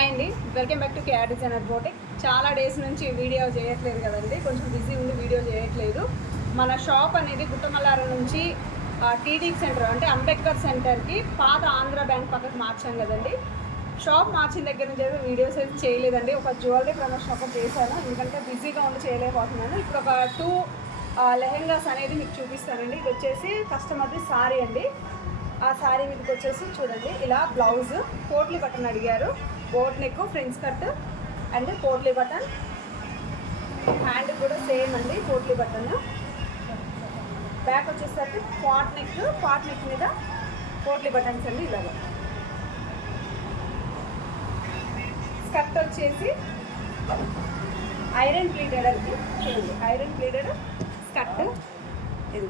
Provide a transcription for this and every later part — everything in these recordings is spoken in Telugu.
హాయ్ అండి, welcome back to KR designer boutique. చాలా డేస్ నుంచి వీడియో చేయట్లేదు కదండి, కొంచెం బిజీ ఉండి వీడియో చేయట్లేదు. మన షాప్ అనేది గుట్టమల్లారం నుంచి టీడీ సెంటర్ అంటే అంబేద్కర్ సెంటర్కి పాత ఆంధ్ర బ్యాంక్ పక్కకు మార్చాం కదండి. షాప్ మార్చిన దగ్గర నుంచి అయితే వీడియోస్ అయితే చేయలేదండి. ఒక జ్యువెలరీ ప్రమోషన్ ఒకటి చేశాను, ఎందుకంటే బిజీగా ఉండి చేయలేకపోతున్నాను. ఇప్పుడు ఒక 2 లెహెంగాస్ అనేది మీకు చూపిస్తానండి. ఇది వచ్చేసి కస్టమర్ది సారీ అండి. ఆ శారీ మీదకి వచ్చేసి చూడండి, ఇలా బ్లౌజ్ పోట్లీ బటన్ అడిగారు, boat neck, friends cut and potli button. Hand కూడా సేమ్ అండి, పోట్లీ బటన్. బ్యాక్ వచ్చేసరికి పాట్ నెక్ మీద పోట్లీ బటన్స్ అండి. ఇలాగా స్కర్ట్ వచ్చేసి ఐరన్ ప్లీటెడ్ అండి. చూడండి, ఐరన్ ప్లీటెడ్ స్కర్ట్. ఇది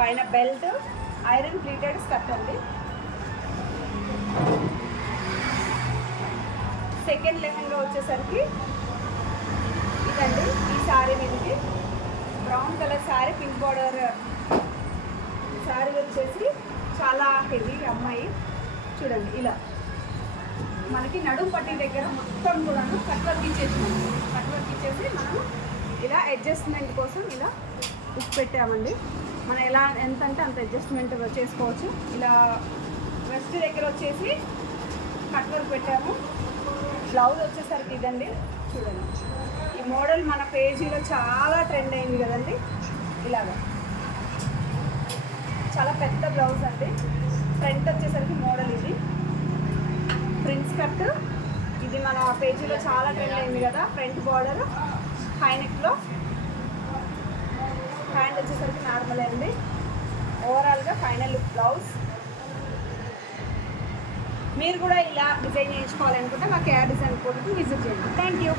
పైన బెల్ట్, ఐరన్ ప్లీటెడ్ స్కర్ట్ అండి. సెకండ్ లెహంగా వచ్చేసరికి ఇదండి. ఈ శారీ మీదకి brown colour sari, pink border sari వచ్చేసి చాలా హెవీ అమ్మాయి. చూడండి, ఇలా మనకి నడుం పట్టి దగ్గర మొత్తం కూడా కట్ వర్క్ ఇచ్చేసినాము. కట్ వర్క్ ఇచ్చేసి మనము ఇలా అడ్జస్ట్మెంట్ కోసం ఇలా ఉప్పు పెట్టామండి. మనం ఎలా ఎంత అంటే అంత అడ్జస్ట్మెంట్ చేసుకోవచ్చు. ఇలా వెస్ట్ దగ్గర వచ్చేసి కట్ వర్క్ పెట్టాము. బ్లౌజ్ వచ్చేసరికి ఇదండి. చూడండి, ఈ మోడల్ మన పేజీలో చాలా ట్రెండ్ అయింది కదండి. ఇలాగా చాలా పెద్ద బ్లౌజ్ అండి. ఫ్రంట్ వచ్చేసరికి మోడల్ ఇది ప్రిన్స్ కట్. ఇది మన పేజీలో చాలా ట్రెండ్ అయింది కదా. ఫ్రంట్ బార్డర్, హై నెక్లో. హ్యాండ్ వచ్చేసరికి నార్మల్ అండి. ఓవరాల్గా ఫైనల్ లుక్ బ్లౌజ్. మీరు కూడా ఇలా డిజైన్ చేయించుకోవాలనుకుంటే మా కేఆర్ డిజైన్ కోడ్కి విజిట్ చేయండి. Thank you.